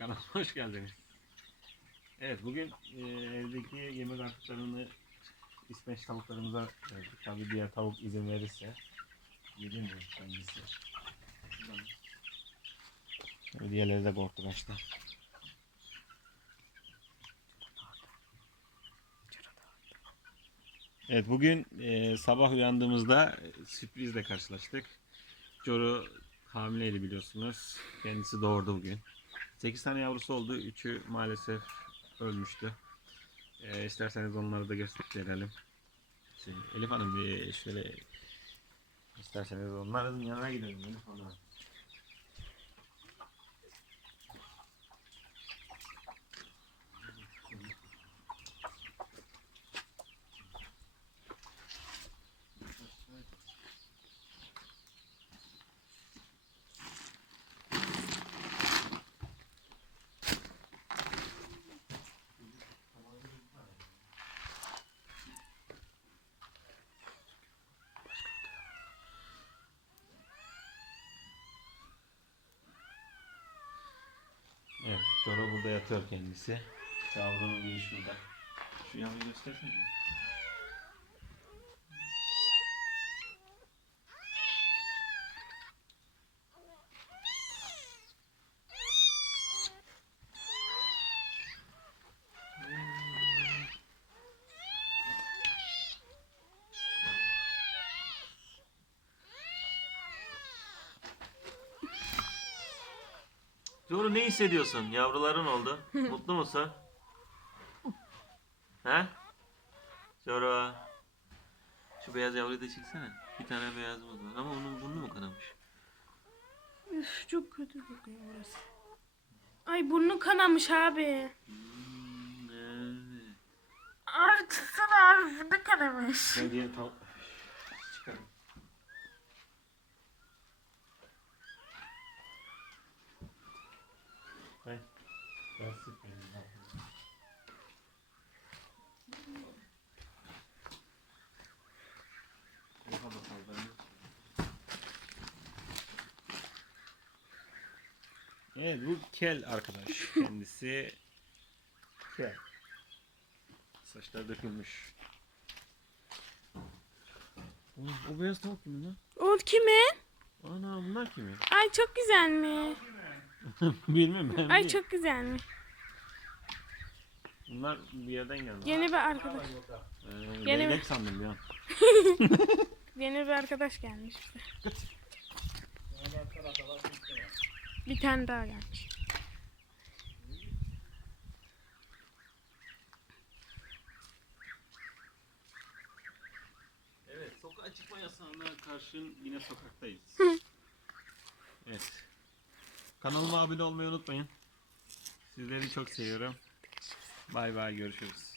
Kanalıma hoş geldiniz. Evet bugün e, evdeki yemek artıklarını İsveç tavuklarımıza verdik. Tabi diğer tavuk izin verirse. Yedemiyor kendisi. Tabii Diğerleri de korktu kaçtı. Evet bugün e, sabah uyandığımızda e, sürprizle karşılaştık. Joru hamileydi biliyorsunuz. Kendisi doğurdu bugün. 8 tane yavrusu oldu. 3'ü maalesef ölmüştü. E, isterseniz onları da gösterelim. Şey, Elif Hanım bir şöyle isterseniz onların yanına gidelim Elif Hanım. Joro burada yatıyor kendisi. Yavrunun bir şurada. Şu yavruyu göstersene. Doğru ne hissediyorsun? Yavruların oldu. Mutlu musun? He? Zoro. Şu beyaz yavruyu da çeksene. Bir tane beyazımız var ama onun burnu mu kanamış? Üf çok kötü kokuyor orası. Ay burnu kanamış abi. Hmm, evet. Abi tutsana abi burnu kanamış. Diğer tavuk... Evet bu kel arkadaş. Kendisi kel. Saçlar dökülmüş. Oğlum, o beyaz tavuk kimin lan? O kimin? Ana bunlar kimin? Ay çok güzel mi? Bilmem ben Ay çok güzel mi? Bunlar bir yerden geldi. Yeni bir arkadaş. Ee, Yeni leylek mi? sandım bir an. Yeni bir arkadaş gelmiş bize. Bir tane daha gelmiş. Evet sokağa çıkma yasağına karşın yine sokaktayız. evet. Kanalıma abone olmayı unutmayın. Sizleri çok seviyorum. Bay bay görüşürüz.